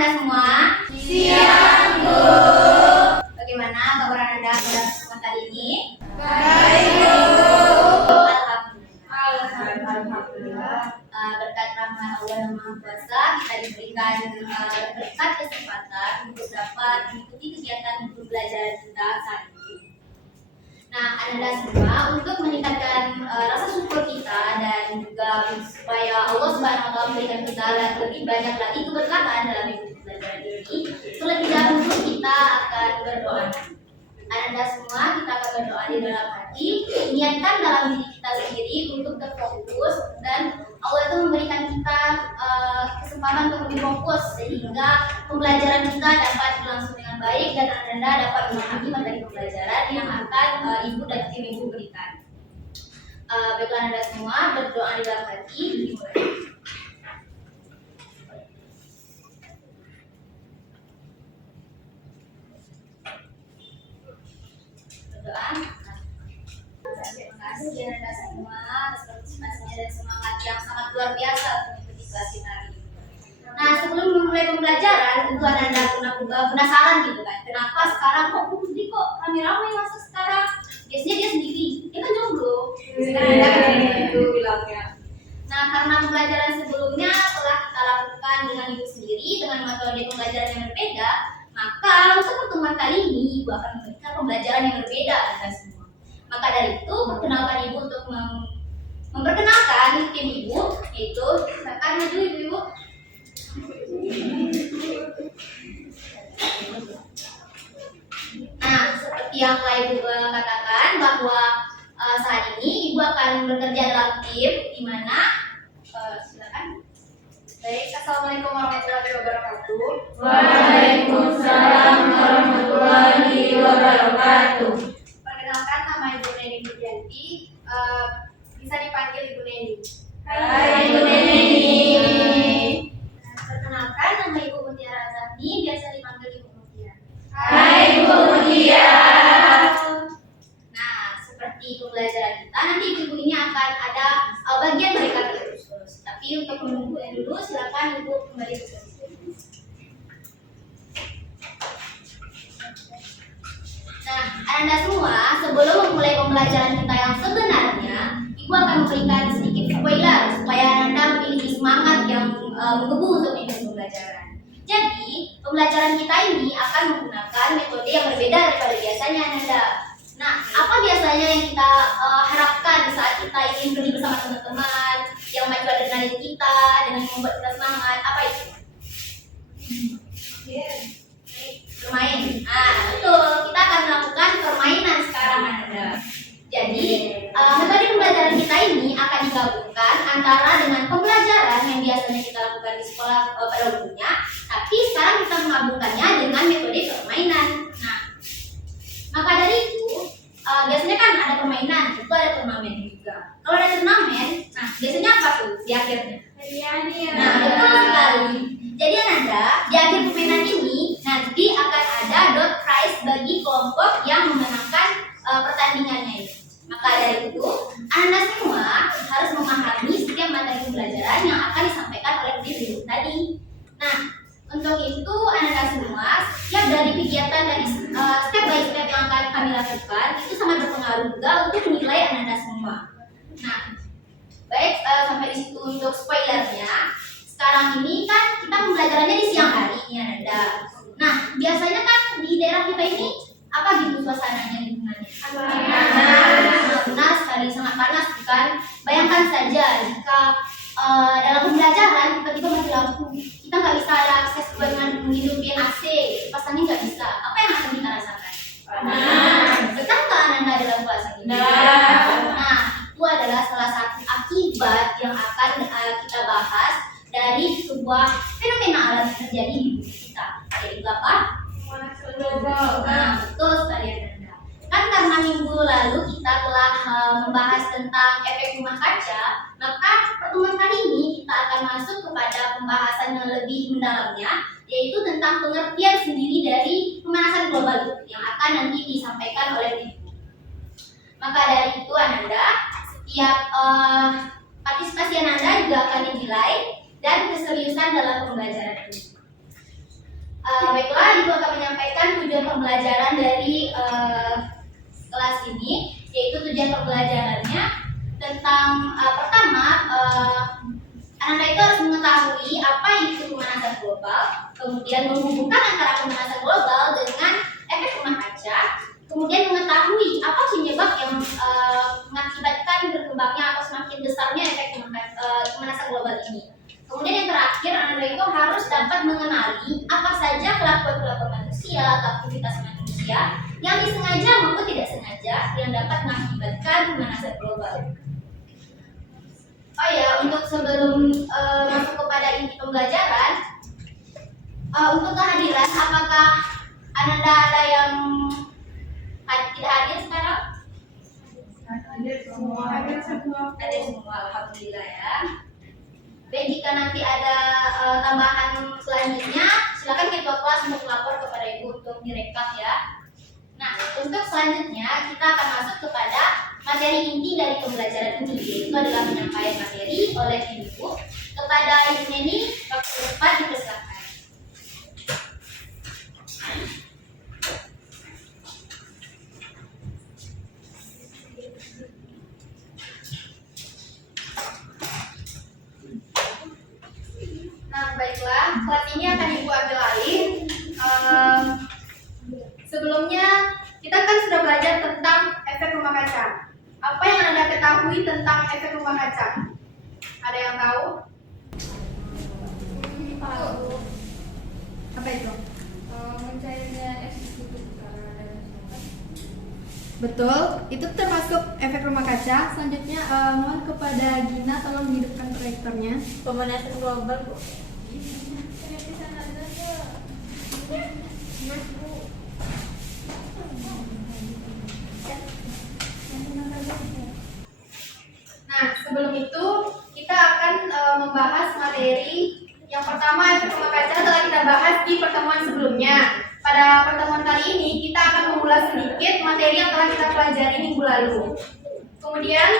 Anda semua? Siang, Bu. Bagaimana kabar Anda pada kesempatan kali ini? Baik, Bu. Alhamdulillah. Berkat rahmat Allah yang Maha Kuasa, kita diberikan berkat kesempatan untuk dapat mengikuti kegiatan pembelajaran kita saat ini. Nah, Anda semua untuk meningkatkan rasa syukur kita dan juga supaya Allah Subhanahu wa taala memberikan kita lebih banyak lagi keberkahan dalam mengikuti pembelajaran ini, terlebih dahulu kita akan berdoa. Anda semua kita akan berdoa di dalam hati, niatkan dalam diri kita sendiri untuk terfokus dan Allah itu memberikan kita kesempatan untuk lebih fokus sehingga pembelajaran kita dapat berlangsung dengan baik dan Anda dapat memahami materi pembelajaran yang akan Ibu dan tim Ibu berikan. Baiklah Anda semua berdoa di dalam hati, dimulai. Berdoa. Terima kasih ya Anda semua atas partisipasinya dan semangat yang sangat luar biasa untuk mengikuti kelas kita hari ini. Nah, sebelum memulai pembelajaran, tentu Anda penasaran gitu kan, kenapa sekarang kok Putri kok rame-rame masuk sekarang? Biasanya dia sendiri, dia kan jomblo. Sekarang Anda kan itu bilangnya. Nah, karena pembelajaran sebelumnya telah kita lakukan dengan Ibu sendiri dengan metode pembelajaran yang berbeda, maka untuk pertemuan kali ini Ibu akan memberikan pembelajaran yang berbeda Anda semua. Maka dari itu, perkenalkan Ibu untuk memperkenalkan tim Ibu, yaitu silakan maju Ibu. Nah, seperti yang telah Ibu katakan bahwa saat ini Ibu akan bekerja dalam tim di mana silakan. Baik, assalamualaikum warahmatullahi wabarakatuh. Waalaikumsalam warahmatullahi wabarakatuh. Perkenalkan nama Ibu Neni Budianti, bisa dipanggil Ibu Neni. Hai Ibu Neni. Perkenalkan nama Ibu Mutiara Azami, biasa dipanggil Ibu Mutiara. Hai Ibu Mutiara. Nah, seperti pembelajaran kita, nanti Ibu ini akan ada bagian mereka terkhusus. Tapi untuk menunggu dulu, silakan Ibu kembali ke sini. Nah, Anda semua, sebelum memulai pembelajaran kita yang sebenarnya, Ibu akan memberikan sedikit spoiler supaya Anda memiliki semangat yang menggebu untuk mengikuti pembelajaran. Jadi, pembelajaran kita ini akan menggunakan metode yang berbeda daripada biasanya Anda. Nah, apa biasanya yang kita harapkan saat kita ingin pergi bersama teman-teman, yang memacu adrenalin kita dengan membuat kita semangat? Apa itu? Bermain. Nah, betul. Kita akan melakukan permainan sekarang Anda. Jadi, metode pembelajaran kita ini akan digabungkan antara dengan pembelajaran yang biasanya kita lakukan di sekolah pada umumnya, tapi sekarang kita menggabungkannya dengan metode permainan. Nah, maka dari itu, biasanya kan ada permainan, itu ada turnamen juga. Kalau ada turnamen, nah biasanya apa tuh di akhirnya? Nah, betul sekali. Jadi Anda, di akhir permainan ini nanti akan ada door prize bagi kelompok yang memenangkan pertandingannya ini. Maka dari itu, Anda semua harus memahami setiap materi pembelajaran yang akan disampaikan oleh Ibu tadi. Nah, untuk itu Anda semua, setiap dari kegiatan dari step by step yang akan kami lakukan itu sangat berpengaruh juga untuk menilai Anda semua. Nah, baik, sampai di situ untuk spoilernya. Sekarang ini kan kita pembelajarannya di siang hari ya Anda. Nah, biasanya kan di daerah kita ini apa gitu suasananya lingkungannya? Panas sekali, sangat panas bukan? Bayangkan saja jika dalam pembelajaran tiba-tiba mati lampu, kita nggak bisa ada akses dengan menghidupin AC, pasangnya nggak bisa. Apa yang akan kita rasakan? Betah nggak Anda dalam puasa ini? Nah, itu adalah salah satu akibat yang akan kita bahas dari sebuah fenomena alam yang terjadi di bumi kita, yaitu apa? Nah, betul sekali Anda. Kan karena minggu lalu kita telah membahas tentang efek rumah kaca, maka pertemuan kali ini kita akan masuk kepada pembahasan yang lebih mendalamnya, yaitu tentang pengertian sendiri dari pemanasan global yang akan nanti disampaikan oleh Ibu. Maka dari itu Anda, setiap partisipasi Anda juga akan dinilai dan keseriusan dalam pembelajaran ini. Baiklah, Ibu akan menyampaikan tujuan pembelajaran dari kelas ini, yaitu tujuan pembelajarannya tentang pertama, Ananda itu harus mengetahui apa itu pemanasan global, kemudian menghubungkan antara pemanasan global dengan efek rumah kaca, kemudian mengetahui apa penyebab yang mengakibatkan berkembangnya atau semakin besarnya efek pemanasan global ini. Kemudian yang terakhir, Anda itu harus dapat mengenali apa saja kelakuan-kelakuan manusia atau aktivitas manusia yang disengaja maupun tidak sengaja yang dapat mengakibatkan pemanasan global. Oh ya, untuk sebelum masuk kepada inti pembelajaran, untuk kehadiran, apakah Ananda ada yang tidak hadir sekarang? Hadir semua. Ada semua, alhamdulillah ya. Baik, jika nanti ada tambahan selanjutnya, silakan ketua kelas untuk melapor kepada Ibu untuk direkap ya. Nah, untuk selanjutnya kita akan masuk kepada materi inti dari pembelajaran ini, yaitu adalah penyampaian materi oleh Ibu kepada Ibu Neni. Waktu tepat dipersilakan. Nah, baiklah, kelas ini akan Ibu ambil alih. Sebelumnya, kita kan sudah belajar tentang efek rumah kaca. Apa yang Anda ketahui tentang efek rumah kaca? Ada yang tahu? Tahu. Apa itu? Mencairnya es itu. Betul, itu termasuk efek rumah kaca. Selanjutnya mohon kepada Gina tolong hidupkan proyektornya. Pemanasan global, Bu. Nah, sebelum itu kita akan membahas materi yang pertama. Efek rumah kaca telah kita bahas di pertemuan sebelumnya. Pada pertemuan kali ini kita akan mengulas sedikit materi yang telah kita pelajari minggu lalu. Kemudian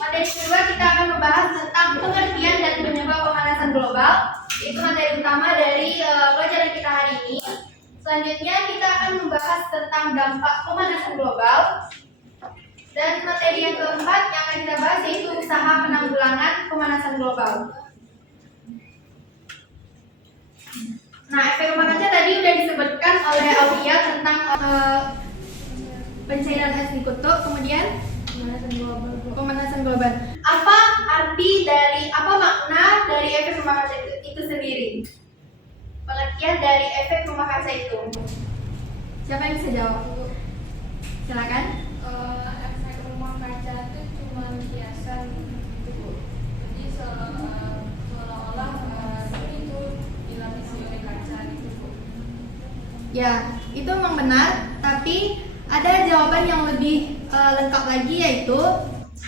materi kedua kita akan membahas tentang pengertian dan penyebab pemanasan global. Itu materi utama dari pelajaran kita hari ini. Selanjutnya kita akan membahas tentang dampak pemanasan global. Dan materi yang keempat yang akan kita bahas yaitu usaha penanggulangan pemanasan global. Nah, efek rumah kaca tadi sudah disebutkan oleh Aulia tentang Pencairan es di kutub, kemudian pemanasan global. apa makna dari efek rumah kaca itu sendiri. Pengertian dari efek rumah kaca itu. Siapa yang bisa jawab? Silakan. Efek rumah kaca itu cuma hiasan gitu, Bu. Jadi seolah-olah ini tuh dilapisi oleh kaca gitu, Bu. Ya, itu memang benar, tapi ada jawaban yang lebih lengkap lagi, yaitu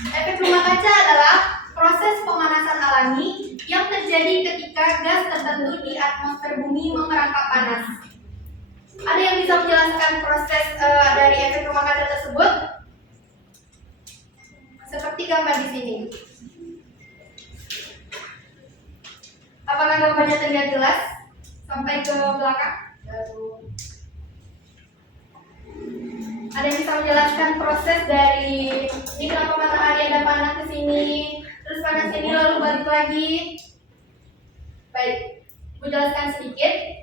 Efek rumah kaca adalah proses pemanasan alami yang terjadi ketika gas tertentu di atmosfer bumi memerangkap panas. Ada yang bisa menjelaskan proses dari efek rumah kaca tersebut? Seperti gambar di sini. Apakah gambarnya terlihat jelas sampai ke belakang? Ada yang bisa menjelaskan proses dari ini kenapa matahari ada panas ke sini, terus panas sini lalu balik lagi? Baik, aku jelaskan sedikit.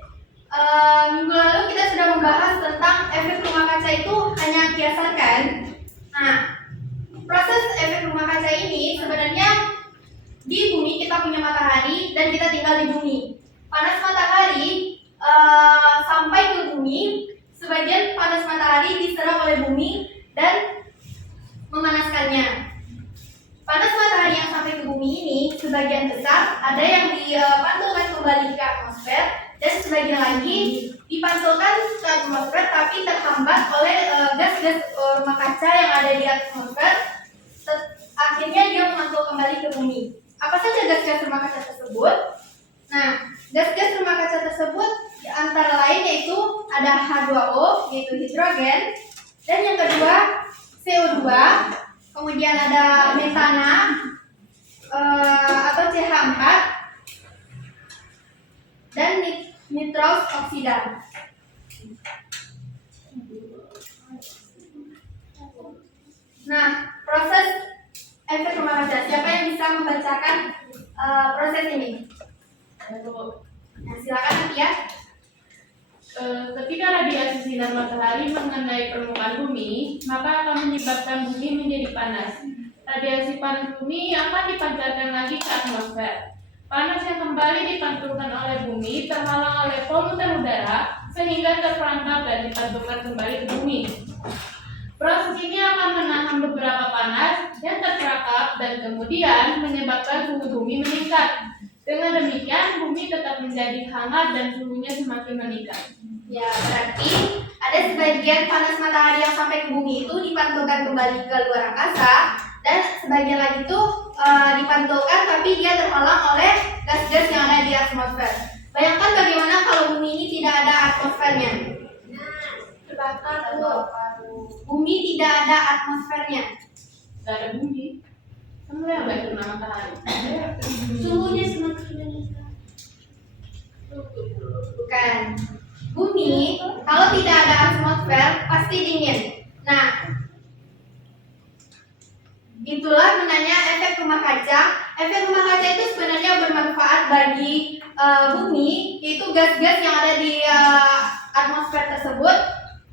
Minggu lalu kita sudah membahas tentang efek rumah kaca itu hanya kiasan kan? Nah, proses efek rumah kaca ini sebenarnya di bumi kita punya matahari dan kita tinggal di bumi. Panas matahari sampai ke bumi, sebagian panas matahari diserap oleh bumi dan memanaskannya. Panas matahari yang sampai ke bumi ini sebagian besar ada yang dipantulkan kembali ke atmosfer dan sebagian lagi dipantulkan ke atmosfer tapi terhambat oleh gas-gas rumah kaca yang ada di atmosfer. Akhirnya dia memantul kembali ke bumi. Apa saja gas-gas rumah kaca tersebut? Nah, gas-gas rumah kaca tersebut antara lain yaitu ada H2O yaitu hidrogen, dan yang kedua CO2, kemudian ada metana atau CH4, dan nitrous oxida. Nah, proses efek rumah kaca. Siapa yang bisa membacakan proses ini? Nah, silakan nanti ya. Ketika radiasi sinar matahari mengenai permukaan bumi, maka akan menyebabkan bumi menjadi panas. Radiasi panas bumi akan dipancarkan lagi ke atmosfer. Panas yang kembali dipantulkan oleh bumi terhalang oleh polutan udara sehingga terperangkap dan dipantulkan kembali ke bumi. Proses ini akan menahan beberapa panas yang terperangkap dan kemudian menyebabkan suhu bumi meningkat. Dengan demikian, bumi tetap menjadi hangat dan suhunya semakin meningkat. Ya, berarti ada sebagian panas matahari yang sampai ke bumi itu dipantulkan kembali ke luar angkasa, dan sebagian lagi itu dipantulkan tapi dia terhalang oleh gas-gas yang ada di atmosfer. Bayangkan bagaimana kalau bumi ini tidak ada atmosfernya. Terbakar tuh. Bumi tidak ada atmosfernya. Gak ada bumi. Kan lewat kena matahari. Suhunya semakin meningkat. Bukan. Bumi kalau tidak ada atmosfer pasti dingin. Nah, itulah gunanya efek rumah kaca. Efek rumah kaca itu sebenarnya bermanfaat bagi bumi, yaitu gas-gas yang ada di atmosfer tersebut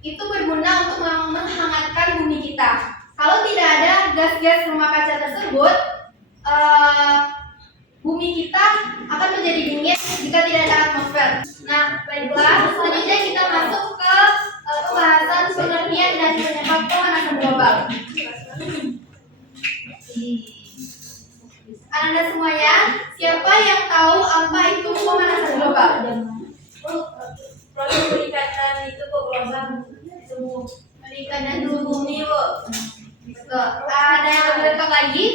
itu berguna untuk menghangatkan bumi kita. Kalau tidak ada gas-gas rumah kaca tersebut, bumi kita akan menjadi dingin jika tidak ada atmosfer. Nah, baiklah, selanjutnya kita masuk ke pembahasan pengertian dan penyebab pemanasan global. Anda semuanya, siapa yang tahu apa itu pemanasan global? Proses peningkatan itu kok global suhu peningkatan suhu bumi, Bu. Betul. Ada yang lebih lengkap lagi?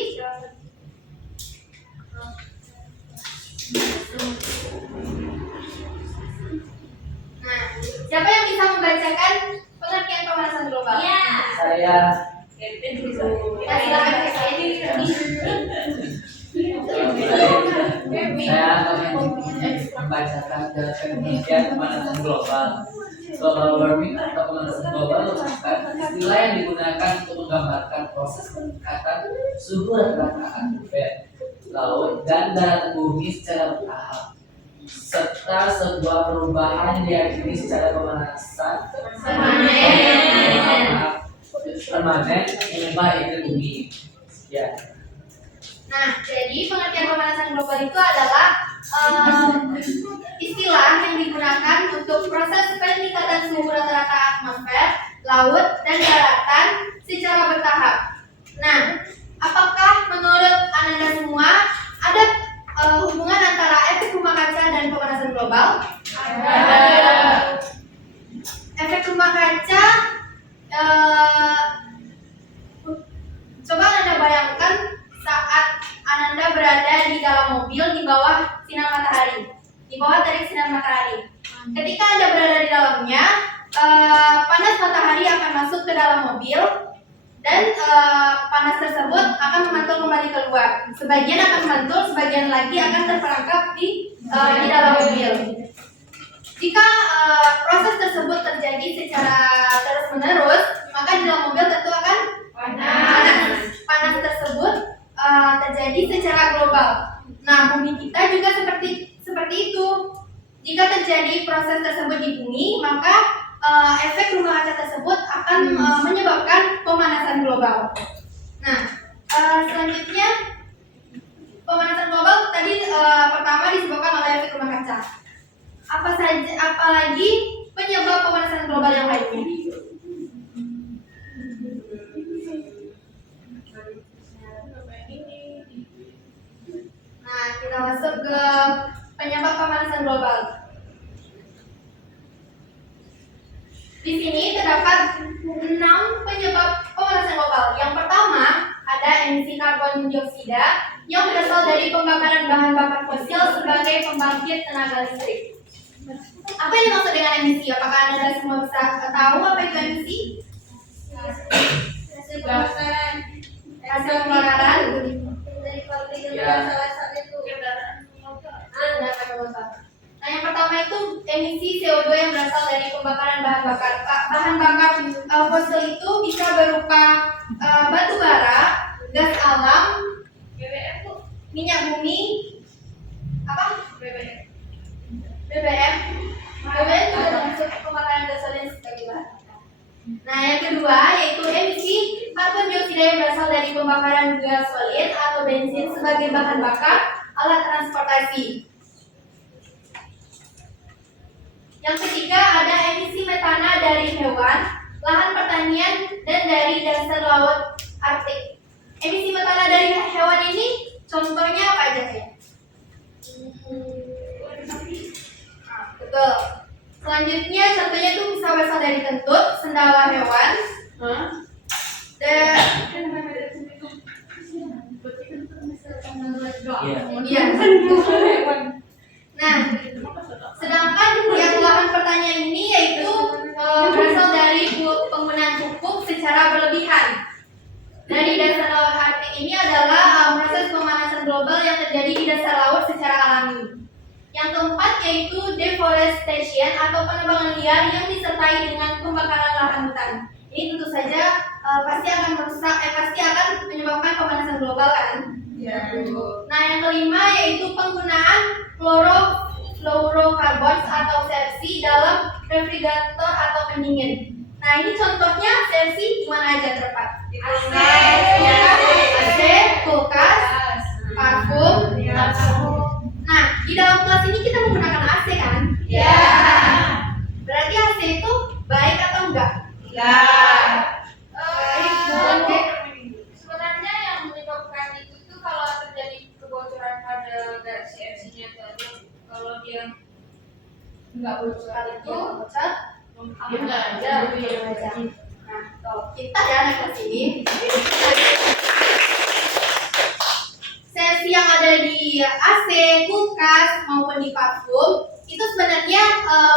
Nah, siapa yang bisa membacakan pengertian pemanasan global? Ya. Saya Nah, silakan ke saya. saya akan membacakan pengertian pemanasan global. Global warming atau pemanasan global merupakan istilah yang digunakan untuk menggambarkan proses peningkatan suhu rata-rata atmosfer, laut, dan darat bumi secara bertahap, serta sebuah perubahan yang diyakini secara pemanasan permanen mengubah iklim bumi. Ya. Nah, jadi pengertian pemanasan global itu adalah istilah yang digunakan untuk proses peningkatan suhu rata-rata atmosfer, laut, dan daratan secara bertahap. Nah, apakah menurut Anda semua ada hubungan antara efek rumah kaca dan pemanasan global? Ada. Efek rumah kaca, coba Anda bayangkan saat Anda berada di dalam mobil di bawah sinar matahari, di bawah terik sinar matahari. Ketika Anda berada di dalamnya, panas matahari akan masuk ke dalam mobil dan panas tersebut akan memantul kembali keluar. Sebagian akan memantul, sebagian lagi akan terperangkap di dalam mobil. Jika proses tersebut terjadi secara terus-menerus, maka di dalam mobil tentu akan panas. Panas tersebut terjadi secara global. Nah, bumi kita juga seperti itu. Jika terjadi proses tersebut di bumi, maka efek rumah kaca tersebut akan menyebabkan pemanasan global. Nah, selanjutnya pemanasan global tadi pertama disebabkan oleh efek rumah kaca. Apalagi penyebab pemanasan global yang lainnya? Nah, kita masuk ke penyebab pemanasan global. Di sini terdapat 6 penyebab pemanasan global. Yang pertama, ada emisi karbon dioksida yang berasal dari pembakaran bahan bakar fosil sebagai pembangkit tenaga listrik. Apa yang dimaksud dengan emisi? Apakah Anda semua bisa tahu apa itu emisi? Hasil pembakaran. Hasil pembakaran Dari pabrik Ya. salah satu itu. Nah, yang pertama pertama itu emisi CO2 yang berasal dari pembakaran bahan bakar. Bahan bakar fosil itu bisa berupa batu bara, gas alam, minyak bumi, BBM. BBM juga termasuk pembakaran gasolin sebagai bahan bakar. Nah, yang kedua yaitu emisi karbon dioksida yang berasal dari pembakaran gasolin atau bensin sebagai bahan bakar alat transportasi. Yang ketiga ada emisi metana dari hewan, lahan pertanian, dan dari dasar laut Arktik. Emisi metana dari hewan ini contohnya apa aja ya? Betul. Selanjutnya contohnya itu bisa berasal dari kentut, sendawa hewan, dan iya. Nah, sedangkan yang lahan pertanian ini yaitu berasal dari penggunaan pupuk secara berlebihan. Dari dasar laut Arktik ini adalah proses pemanasan global yang terjadi di dasar laut secara alami. Yang keempat yaitu deforestation atau penebangan liar yang disertai dengan pembakaran lahan hutan. Ini tentu saja pasti akan menyebabkan pemanasan global kan? Ya. Nah, yang kelima yaitu penggunaan fluorocarbons atau sersi dalam refrigerator atau pendingin. Nah, ini contohnya sersi di mana aja terdapat? AC, kulkas, parfum. Nah, di dalam kelas ini kita menggunakan AC kan? Ya. Berarti AC itu baik atau enggak? Sebenarnya yang menyebabkan itu kalau terjadi kebocoran pada gas CFC-nya tadi, kalau dia Enggak bocor itu bocor. dia nggak ada. Nah, kalau kita ya naik ke sini. Sersi yang ada di AC, kulkas maupun di parfum itu sebenarnya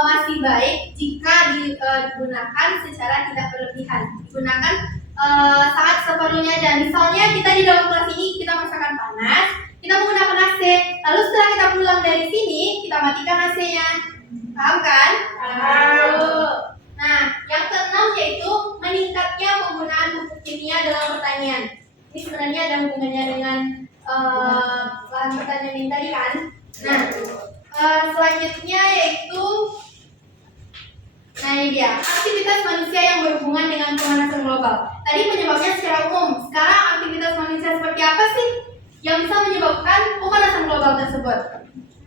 masih baik jika digunakan secara tidak berlebihan. Digunakan saat seperlunya aja. Misalnya kita di dalam kelas ini kita merasakan panas, kita menggunakan AC. Lalu setelah kita pulang dari sini, kita matikan AC-nya. Paham kan? Nah, yang keenam yaitu meningkatnya penggunaan pupuk kimia dalam pertanian. Ini sebenarnya ada hubungannya dengan lahan pertanian ini tadi kan. Nah, selanjutnya yaitu ini dia aktivitas manusia yang berhubungan dengan pemanasan global. Tadi penyebabnya secara umum. Sekarang aktivitas manusia seperti apa sih yang bisa menyebabkan pemanasan global tersebut?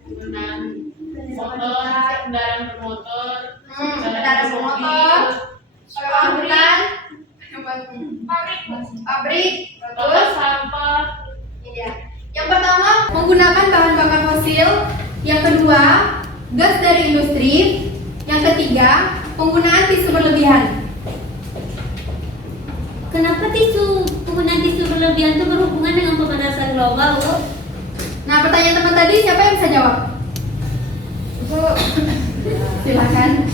Penggunaan motor, kendaraan bermotor, Kendaraan bermotor, hutan, pabrik, terus sampah. Ini dia. Yang pertama, menggunakan bahan bakar fosil. Yang kedua, gas dari industri. Yang ketiga, penggunaan tisu berlebihan. Kenapa penggunaan tisu berlebihan itu berhubungan dengan pemanasan global, Bu? Nah, pertanyaan teman tadi siapa yang bisa jawab? Silakan.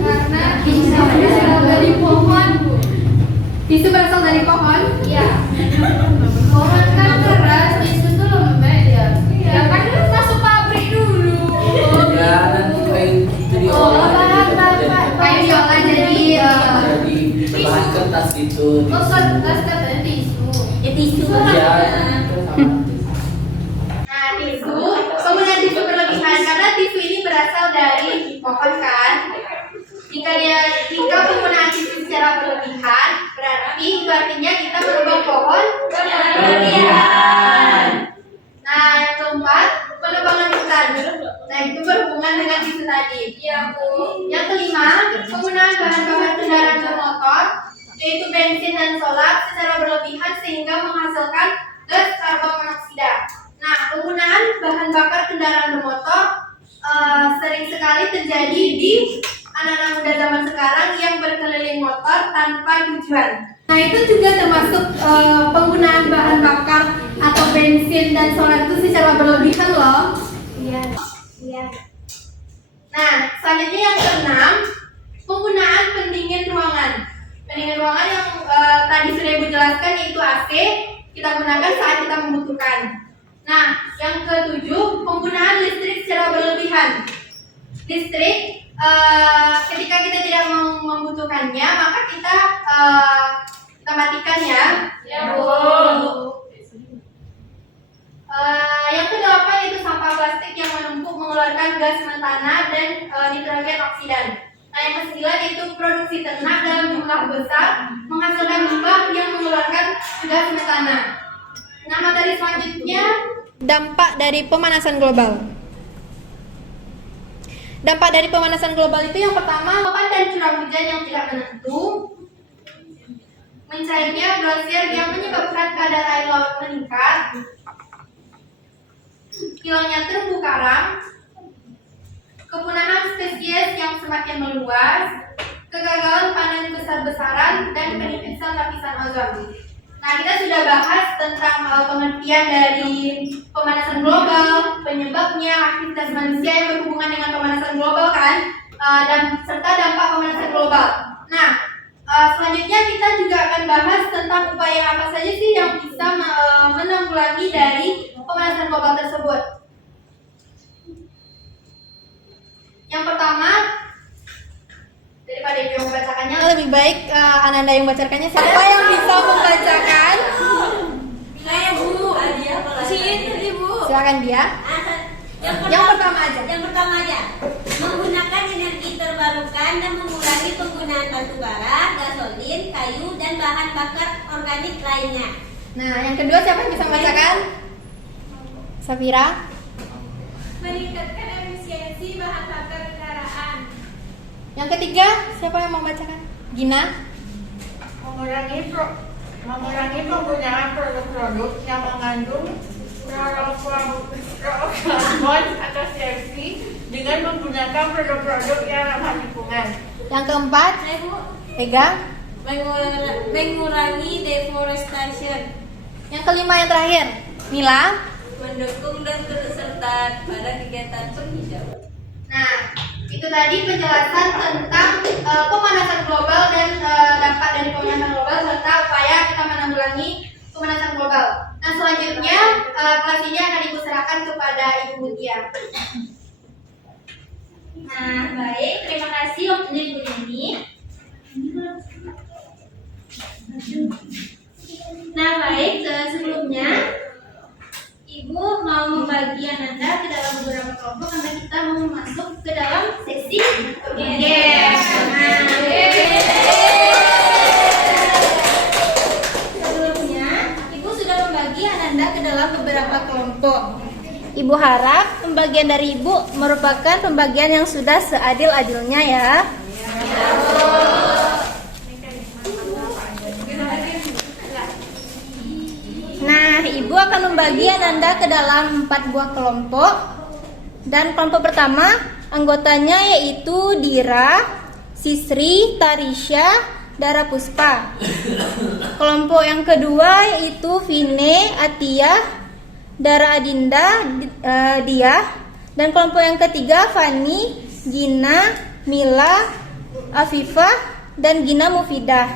Karena tisu berasal dari pohon, Bu. Tisu berasal dari pohon? Iya. Pohon kan keras, tisu tuh lembek ya. Ya kan harus masuk pabrik dulu. Ya, nanti kayu itu diolah Kayu diolah jadi bahan kertas gitu. kertas katanya tisu. Ya tisu. Ya, Nah, tisu, penggunaan tisu berlebihan karena tisu ini berasal dari pohon kan. Jika penggunaan tisu secara berlebihan, berarti itu artinya kita menebang pohon berlebihan. Nah, yang keempat, penebangan hutan. Nah, itu berhubungan dengan tisu tadi. Iya, Bu. Yang kelima, penggunaan bahan bakar kendaraan bermotor, yaitu bensin dan solar secara berlebihan sehingga menghasilkan gas karbon monoksida. Nah, penggunaan bahan bakar kendaraan bermotor sering sekali terjadi di anak-anak muda zaman sekarang yang berkeliling motor tanpa tujuan. Nah, itu juga termasuk penggunaan bahan bakar atau bensin dan solar itu secara berlebihan loh. Iya. Nah, selanjutnya yang keenam, penggunaan pendingin ruangan. Pendingin ruangan yang tadi sudah Ibu jelaskan yaitu AC, kita gunakan saat kita membutuhkan. Nah, yang ketujuh, penggunaan listrik secara berlebihan. listrik, ketika kita tidak membutuhkannya, maka kita matikan ya. Ya, Bu. Yang kedua yaitu sampah plastik yang menumpuk mengeluarkan gas metana dan nitrogen oksidan. Nah, yang kesembilan yaitu produksi ternak dalam jumlah besar menghasilkan limbah yang mengeluarkan gas metana. Nah, materi selanjutnya dampak dari pemanasan global. Dampak dari pemanasan global itu yang pertama, papan dan curah hujan yang tidak menentu, mencairnya glasier yang menyebabkan kadar air laut meningkat, hilangnya terumbu karang, kepunahan spesies yang semakin meluas, kegagalan panen besar-besaran, dan penipisan lapisan ozon. Nah, kita sudah bahas tentang pengertian dari pemanasan global, penyebabnya, aktivitas manusia yang berhubungan dengan pemanasan global kan, dan serta dampak pemanasan global. Nah, selanjutnya kita juga akan bahas tentang upaya apa saja sih yang bisa menanggulangi dari pemanasan global tersebut. Yang pertama, daripada Ibu yang membacakannya, lebih baik Ananda yang membacakannya. Siapa yang bisa membacakan? Saya Bu. Sini Bu. Silakan dia. Yang pertama aja. Yang pertama aja. Menggunakan energi terbarukan dan mengurangi penggunaan batu bara, gasolin, kayu, dan bahan bakar organik lainnya. Nah, yang kedua siapa yang bisa membacakan? Safira. Meningkatkan efisiensi bahan bakar kendaraan. Yang ketiga siapa yang mau membacakan? Gina. Mengurangi penggunaan produk-produk yang mengandung fluorokarbon atau CFC dengan menggunakan produk-produk yang ramah lingkungan. Yang keempat, Saya Bu. Ega. Mengurangi deforestation. Yang kelima yang terakhir, Mila. Mendukung dan turut serta pada kegiatan penghijauan. Nah, itu tadi penjelasan tentang pemanasan global dan dampak dari pemanasan global serta upaya kita menanggulangi pemanasan global. Nah, selanjutnya kelas ini akan Ibu serahkan kepada Ibu Mutia. Nah, baik, terima kasih waktunya Ibu Neni. Nah, baik, sebelumnya Ibu mau membagi Ananda ke dalam beberapa kelompok karena kita mau masuk ke dalam sesi Sebelumnya, Ibu sudah membagi Ananda ke dalam beberapa kelompok. Ibu harap pembagian dari Ibu merupakan pembagian yang sudah seadil-adilnya ya. Nah, Ibu akan membagi Ananda ke dalam 4 buah kelompok. Dan kelompok pertama, anggotanya yaitu Dira, Sisri, Tarisha, Dara Puspa. Kelompok yang kedua yaitu Vine, Atia, Dara Adinda, Dia. Dan kelompok yang ketiga Fani, Gina, Mila, Afifah, dan Gina Mufidah.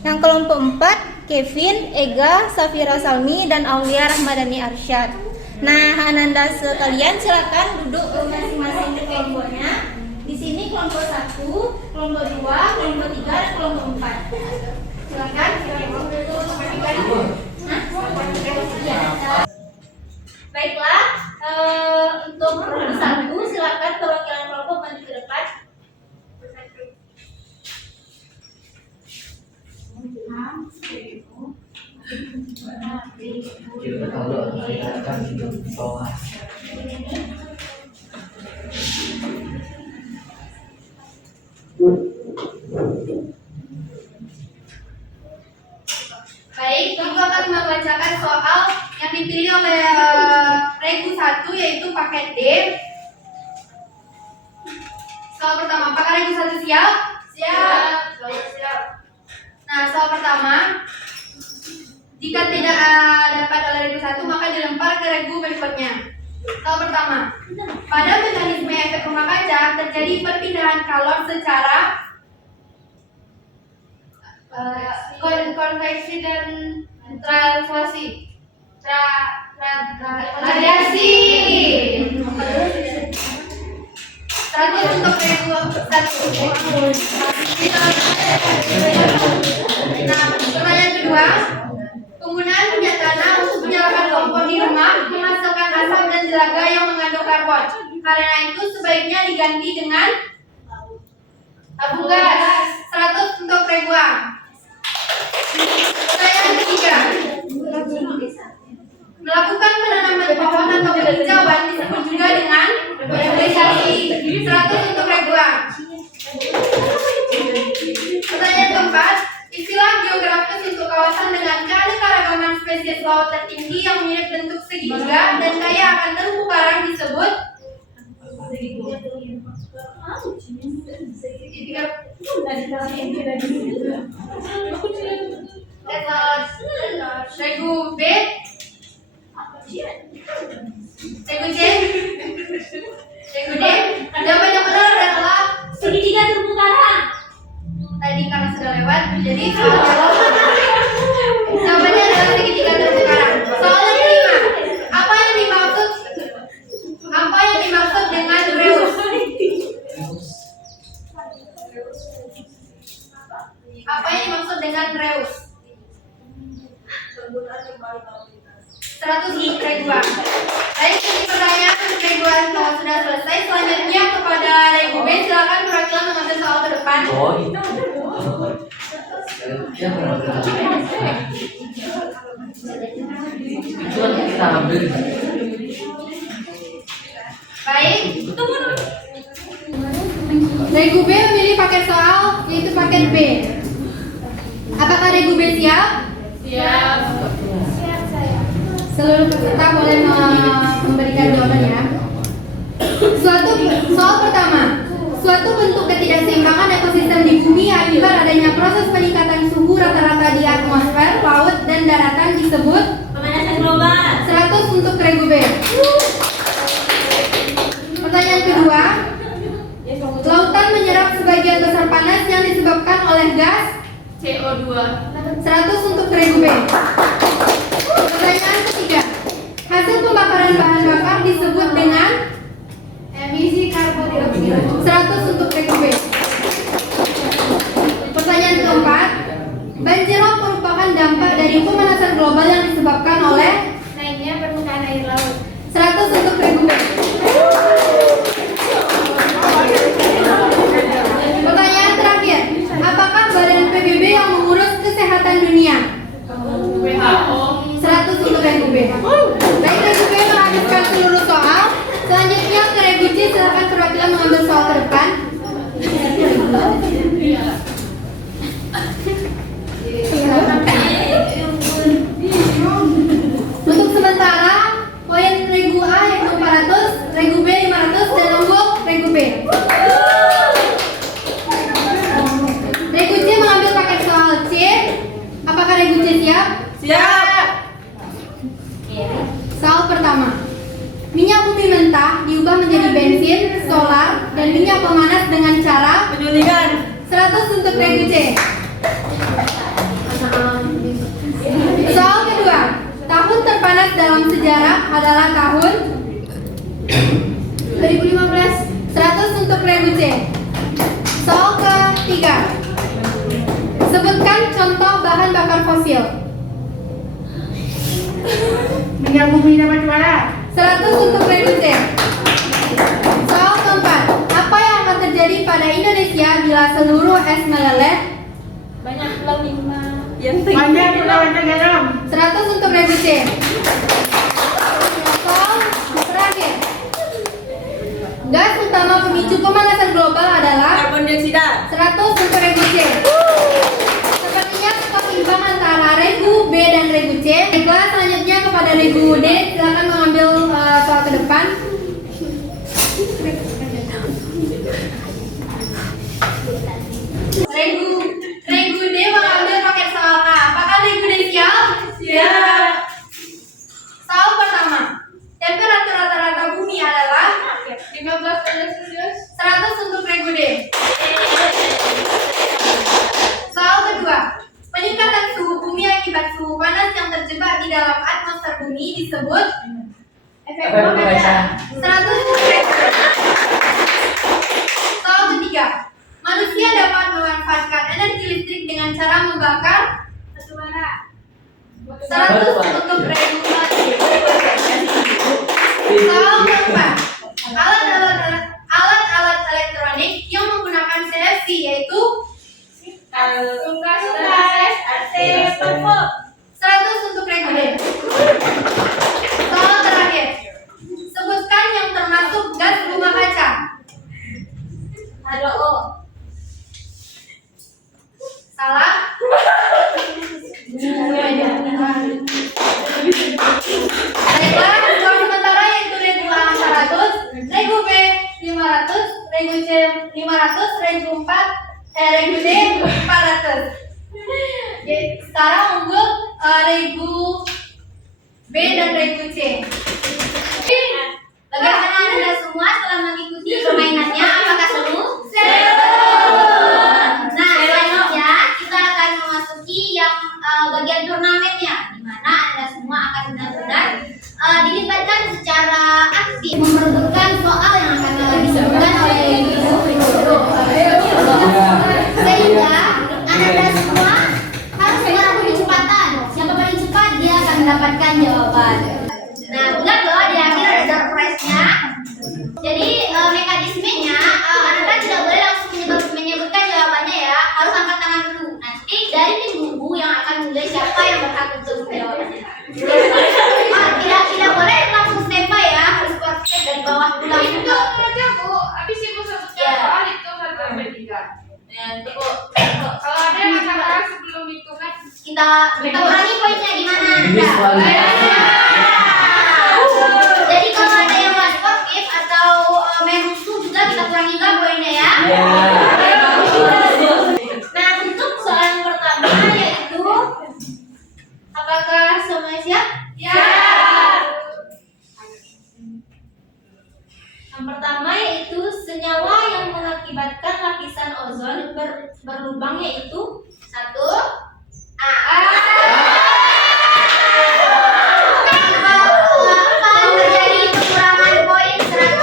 Yang kelompok 4 Kevin, Ega, Safira Salmi, dan Aulia Rahmadani Arsyad. Nah, Ananda sekalian silakan duduk masing-masing di kelompoknya. Di sini kelompok 1, kelompok 2, kelompok 3, dan kelompok 4. Silakan. Baiklah, untuk kelompok 1 silakan perwakilan kelompok maju ke depan. Kita kalau kita akan hidup di bawah. Baik, Ibu akan membacakan soal yang dipilih oleh Regu 1 yaitu paket D. Soal pertama, apakah Regu 1 siap? Siap. Nah, soal pertama, jika tidak dapat oleh Regu 1 maka dilempar ke Regu berikutnya. Soal pertama, pada mekanisme efek rumah kaca terjadi perpindahan kalor secara konveksi dan transfusi. Radiasi. Nah, pertanyaan kedua, penggunaan minyak tanah untuk menyalakan kompor di rumah menghasilkan asap dan jelaga yang mengandung karbon. Karena itu sebaiknya diganti dengan tabung gas 100 untuk ribuan. Pertanyaan ketiga, melakukan penanaman pohon atau penghijauan disebut juga dengan reforestasi 100 untuk ribuan. Pertanyaan keempat, istilah geografis untuk kawasan dengan keanekaragaman spesies laut tertinggi yang mirip bentuk segitiga dan kaya akan terumbu karang disebut regu B, regu C, regu D. Jawaban yang benar adalah Segitiga terumbu karang. tadi karena sudah lewat, jadi jawabannya adalah segitiga terumbu karang. Soal yang kelima, apa yang dimaksud dengan reus? Apa yang dimaksud dengan reus? 100 ribuan. Baik, jadi pertanyaan ribuan sudah selesai. Selanjutnya kepada Regu B, silakan perwakilan mengambil soal ke depan. Oh, itu. Ya, itu kan kita ambil. Baik. Regu B memilih paket soal, yaitu paket B. Apakah Regu B siap? Siap. Seluruh peserta boleh memberikan jawabannya. Soal pertama, suatu bentuk ketidakseimbangan ekosistem di bumi akibat adanya proses peningkatan suhu rata-rata di atmosfer, laut, dan daratan disebut Pemanasan global. 100 untuk Regu B. Pertanyaan kedua, lautan menyerap sebagian besar panas yang disebabkan oleh gas CO2. 100 untuk Regu B. Pertanyaan ketiga, hasil pembakaran bahan bakar disebut dengan emisi karbon dioksida. 100 untuk Regu B. Pertanyaan keempat, banjirop merupakan dampak dari pemanasan global yang disebabkan oleh naiknya permukaan air laut. 100 untuk Regu B. Pertanyaan terakhir, apakah Badan PBB yang mengurus kesehatan dunia? WHO. 100 untuk Regu B. Baik, Regu B menghabiskan seluruh soal. Selanjutnya ke Regu C, silakan perwakilan mengambil soal ke depan. Untuk sementara, poin Regu A yaitu 400, Regu B 500, dan untuk Regu B. Regu C mengambil paket soal C. Apakah Regu C siap? Siap. Soal pertama, minyak bumi mentah diubah menjadi bensin, solar, dan minyak pemanas dengan cara Penyulingan. 100 untuk Regu C. Soal kedua, tahun terpanas dalam sejarah adalah tahun 2015. 100 untuk Regu C. Soal ketiga, sebutkan contoh bahan bakar fosil. Minyak bumi dan batu bara. 100 untuk Regu C. Soal keempat, apa yang akan terjadi pada Indonesia bila seluruh es meleleh? Banyak pulau lima. Banyak pulau yang tenggelam. 100 untuk Regu C. Soal terakhir, gas utama pemicu pemanasan global adalah Karbon dioksida. 100 untuk Regu C. Sepertinya skor imbang antara Regu B dan Regu C. Baiklah, selanjutnya kepada Regu D, silakan mengambil soal ke depan. Regu D mengambil paket soal A. Apakah Regu D siap? Siap. Soal pertama, temperatur rata-rata bumi adalah 15 derajat Celcius. 100 untuk Regu D. Soal kedua, peningkatan suhu bumi akibat suhu panas yang terjebak di dalam atmosfer bumi disebut efek Efek pemanasan. 100 untuk Regu D. Soal ketiga, Manusia dapat memanfaatkan energi listrik dengan cara membakar batu bara. 100 untuk regulasi. Kalau keempat, alat-alat elektronik yang menggunakan CFC yaitu Tunggas, AC, 100 untuk regulasi. Soal terakhir, sebutkan yang termasuk gas rumah kaca. H2O. Salah. Baiklah, skor sementara yaitu regu A 400, regu B 500, regu C 500, regu D 400. Jadi, sekarang unggul regu B dan regu C. Bagaimana Anda semua setelah mengikuti permainannya? Apakah seru? Nah, selanjutnya kita akan memasuki yang bagian turnamennya, di mana Anda semua akan benar-benar dilibatkan secara aktif memperebutkan soal yang akan disebutkan oleh guru. Sehingga Anda semua harus mengadu kecepatan. Siapa paling cepat dia akan mendapatkan jawaban. Nah, ingat loh di akhir ada door prize-nya. Jadi mekanismenya Anda tidak boleh langsung menyebutkan jawabannya ya, harus angkat tangan dulu. Nanti dari tim guru yang akan menilai siapa yang berhak untuk jawabannya. Tidak boleh langsung standby ya, harus perfect dari bawah pulang juga. aja Bu, habis Ibu sebutkan Ya. soal itu 1 sampai 3. Kalau ada yang masalah sebelum itu kan Kita kurangi poinnya di mana Ini Anda. soalnya. Jadi kalau ada yang nggak sportif atau main rusuh juga kita kurangi juga poinnya ya. Ya. Nah, untuk soal yang pertama yaitu apakah semuanya siap? ya. Yang pertama yaitu senyawa yang mengakibatkan lapisan ozon berlubang yaitu 1. A. Akan terjadi pengurangan poin 100.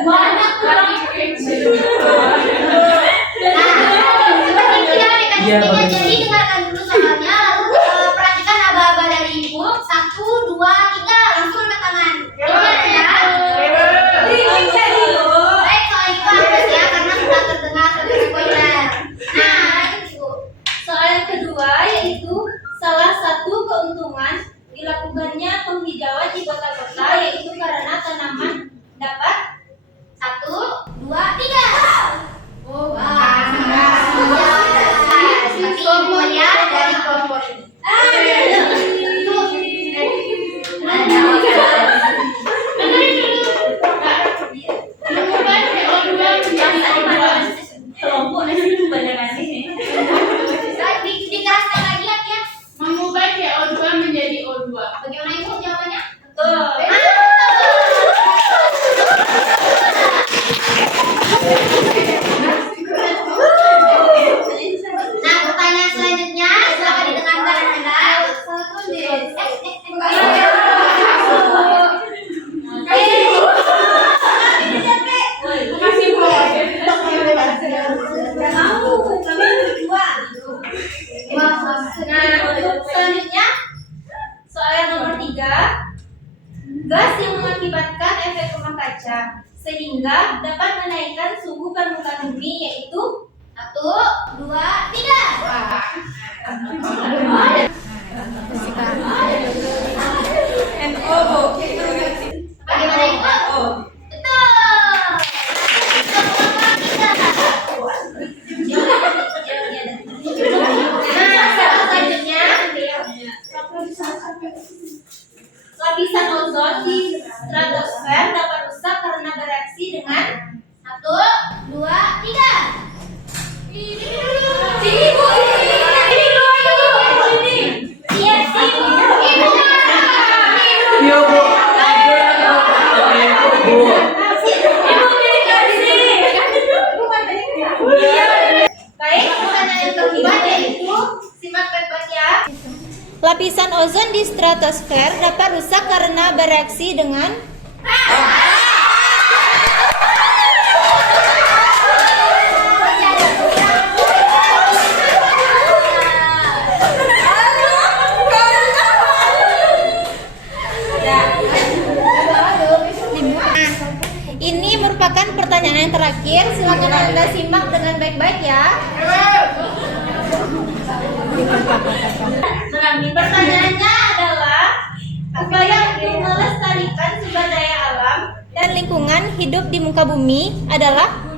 Banyak kurang. Seperti tidak mekanismenya, jadi dengarkan dulu soalnya, lalu perhatikan aba-aba dari ibu. 1, 2, 3, langsung angkat tangan. Ingat ya. Baik, soal itu hapus ya, karena sudah terdengar dari poinnya. Nah, lanjut ibu. Soal yang kedua yaitu salah satu keuntungan dilakukannya penghijauan di kota-kota yaitu karena tanaman dapat 1, 2, 3. Oh, tapi semuanya dari kelompok ini. Mengubah CO2 menjadi O2. Dikeraskan lagi ya. Mengubah CO2 menjadi O2. Bagaimana ibu jawabannya? Betul. Nah, pertanyaan selanjutnya silakan didengarkan Anda. Makasih Bu. Nah, untuk selanjutnya soal yang nomor 3, gas yang mengakibatkan efek rumah kaca sehingga dapat menaikkan suhu permukaan bumi yaitu 1, 2, 3. Bagaimana ibu? Betul. Nah, selanjutnya lapisan ozon di stratosfer dapat rusak karena bereaksi dengan 1, 2, 3. Sini Bu, ini Iya sih Bu. Iya Bu. Bu. Baik, pertanyaan yang kedua yaitu simak baik-baik ya. Lapisan ozon di stratosfer dapat rusak karena bereaksi dengan Ini merupakan pertanyaan yang terakhir. Silakan Anda simak dengan baik-baik ya. Pertanyaannya adalah upaya untuk melestarikan sumber daya alam Dan lingkungan hidup di muka bumi adalah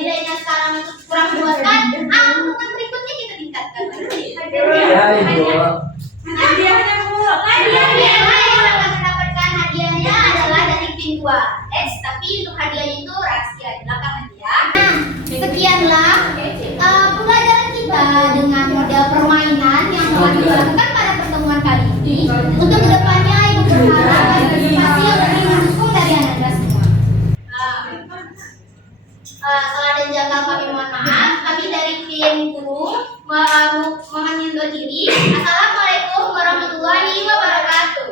nilainya sekarang itu kurang memuaskan, untuk berikutnya kita tingkatkan. Ya, Ibu. Hadiahnya yang akan mendapatkan hadiahnya adalah dari tim 2. Tapi untuk hadiahnya itu rahasia di belakang ya. Nah, sekianlah pembelajaran kita dengan model permainan yang telah dilakukan pada pertemuan kali ini. Untuk kedepannya Ibu berharap partisipasi yang lebih mendukung dari Anda semua. Salah dan janggal kami mohon maaf. Kami dari tim guru mohon undur diri. Assalamualaikum warahmatullahi wabarakatuh.